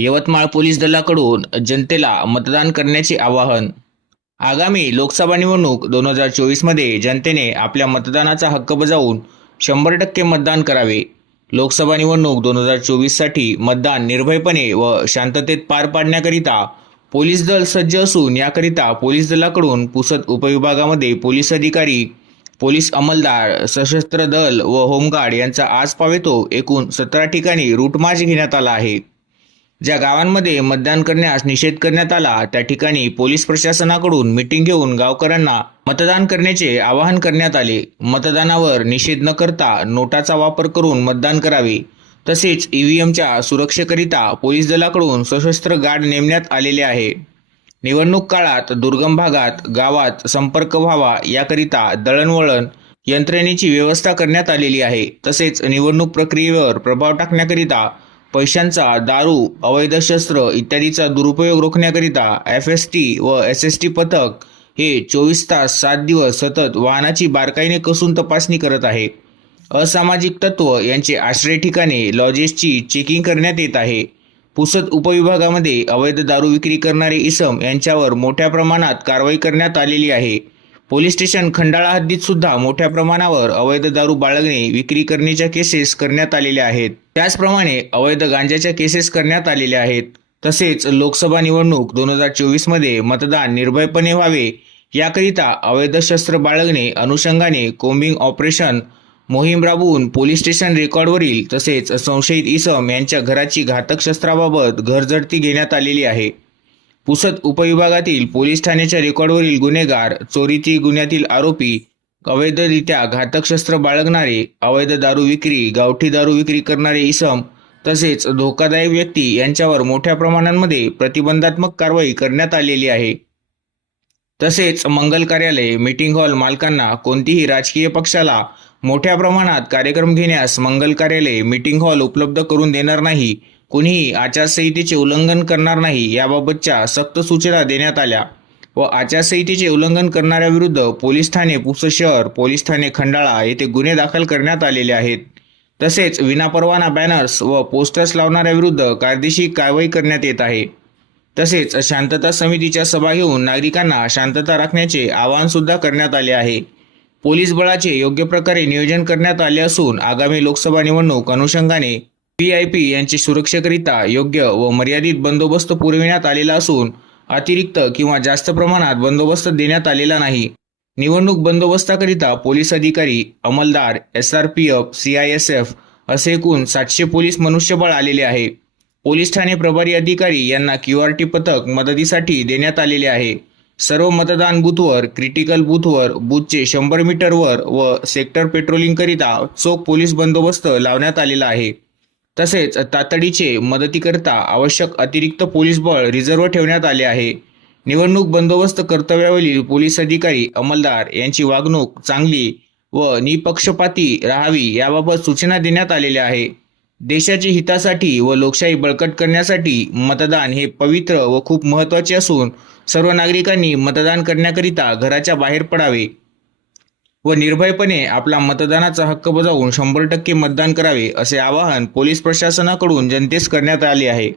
Yavatmal police दलाकडून जनतेला मतदान करण्याचे आवाहन. आगामी लोकसभा निवडणूक दोन हजार चोवीसमध्ये जनतेने आपल्या मतदानाचा हक्क बजावून शंभर टक्के मतदान करावे. लोकसभा निवडणूक दोन हजार चोवीससाठी मतदान निर्भयपणे व शांततेत पार पाडण्याकरिता पोलीस दल सज्ज असून याकरिता पोलीस दलाकडून पुसद उपविभागामध्ये पोलीस अधिकारी पोलीस अंमलदार सशस्त्र दल व होमगार्ड यांचा आज पावेतो एकूण सतरा ठिकाणी रूट मार्च घेण्यात आला आहे. ज्या गावांमध्ये मतदान करण्यास निषेध करण्यात आला त्या ठिकाणी पोलीस प्रशासनाकडून मिटिंग घेऊन गावकऱ्यांना मतदान करण्याचे आवाहन करण्यात आले. मतदानावर निषेध न करता नोटाचा वापर करून मतदान करावे. तसेच ईव्हीएमच्या सुरक्षेकरिता पोलीस दलाकडून सशस्त्र गार्ड नेमण्यात आलेले आहे. निवडणूक काळात दुर्गम भागात गावात संपर्क व्हावा याकरिता दळणवळण यंत्रणेची व्यवस्था करण्यात आलेली आहे. तसेच निवडणूक प्रक्रियेवर प्रभाव टाकण्याकरिता पैशांचा दारू अवैध शस्त्र इत्यादीचा दुरुपयोग रोखण्याकरिता एफ एस टी व एस एस टी पथक हे चोवीस तास सात दिवस सतत वाहनाची बारकाईने कसून तपासणी करत आहे. असामाजिक तत्व यांचे आश्रय ठिकाणे लॉजेसची चेकिंग करण्यात येत आहे. पुसद उपविभागामध्ये अवैध दारू विक्री करणारे इसम यांच्यावर मोठ्या प्रमाणात कारवाई करण्यात आलेली आहे. पोलीस स्टेशन खंडाळा हद्दीत सुद्धा मोठ्या प्रमाणावर अवैध दारू बाळगणे विक्री करण्याच्या केसेस करण्यात आलेल्या आहेत. त्याचप्रमाणे अवैध गांजाच्या केसेस करण्यात आलेल्या आहेत. तसेच लोकसभा निवडणूक दोन हजार चोवीसमध्ये मतदान निर्भयपणे व्हावे याकरिता अवैध शस्त्र बाळगणे अनुषंगाने कोम्बिंग ऑपरेशन मोहीम राबवून पोलीस स्टेशन रेकॉर्डवरील तसेच संशयित इसम यांच्या घराची घातक शस्त्राबाबत घरझडती घेण्यात आलेली आहे. पुसद उपविभागातील पोलीस ठाण्याच्या रेकॉर्डवरील गुन्हेगार चोरीची गुन्ह्यातील आरोपी अवैधरित्या घातक शस्त्र बाळगणारे अवैध दारू विक्री गावठी दारू विक्री करणारे इसम तसेच धोकादायक व्यक्ती यांच्यावर मोठ्या प्रमाणांमध्ये प्रतिबंधात्मक कारवाई करण्यात आलेली आहे. तसेच मंगल कार्यालय मीटिंग हॉल मालकांना कोणतीही राजकीय पक्षाला मोठ्या प्रमाणात कार्यक्रम घेण्यास मंगल कार्यालय मीटिंग हॉल उपलब्ध करून देणार नाही कुणीही आचारसंहितेचे उल्लंघन करणार नाही याबाबतच्या सक्त सूचना देण्यात आल्या व आचारसंहितेचे उल्लंघन करणाऱ्याविरुद्ध पोलीस ठाणे पुस शहर पोलीस ठाणे खंडाळा येथे गुन्हे दाखल करण्यात आलेले आहेत. तसेच विनापरवाना बॅनर्स व पोस्टर्स लावणाऱ्याविरुद्ध कायदेशीर कारवाई करण्यात येत आहे. तसेच शांतता समितीच्या सभा घेऊन नागरिकांना शांतता राखण्याचे आवाहनसुद्धा करण्यात आले आहे. पोलीस बळाचे योग्य प्रकारे नियोजन करण्यात आले असून आगामी लोकसभा निवडणूक अनुषंगाने पी यांची सुरक्षेकरिता योग्य व मर्यादित बंदोबस्त पुरविण्यात आलेला असून अतिरिक्त किंवा जास्त प्रमाणात बंदोबस्त देण्यात आलेला नाही. निवडणूक बंदोबस्ताकरिता पोलीस अधिकारी अंमलदार S R P F C I S F असे एकूण सातशे पोलीस मनुष्यबळ आलेले आहे. पोलीस ठाणे प्रभारी अधिकारी यांना क्यू आर टी पथक मदतीसाठी देण्यात आलेले आहे. सर्व मतदान बूथवर क्रिटिकल बूथवर बूथचे शंभर मीटरवर व सेक्टर पेट्रोलिंगकरिता चोख पोलीस बंदोबस्त लावण्यात आलेला आहे. तसेच तातडीचे मदतीकरता आवश्यक अतिरिक्त पोलीस बळ रिझर्व्ह ठेवण्यात आले आहे. निवडणूक बंदोबस्त कर्तव्यावरील पोलीस अधिकारी अंमलदार यांची वागणूक चांगली व निपक्षपाती राहावी याबाबत सूचना देण्यात आलेल्या आहे. देशाच्या हितासाठी व लोकशाही बळकट करण्यासाठी मतदान हे पवित्र व खूप महत्त्वाचे असून सर्व नागरिकांनी मतदान करण्याकरिता घराच्या बाहेर पडावे. व निर्भयपणे आपला मतदानाचा हक्क बजावून शंभर टक्के मतदान करावे असे आवाहन पोलीस प्रशासनाकडून जनतेस करण्यात आले आहे.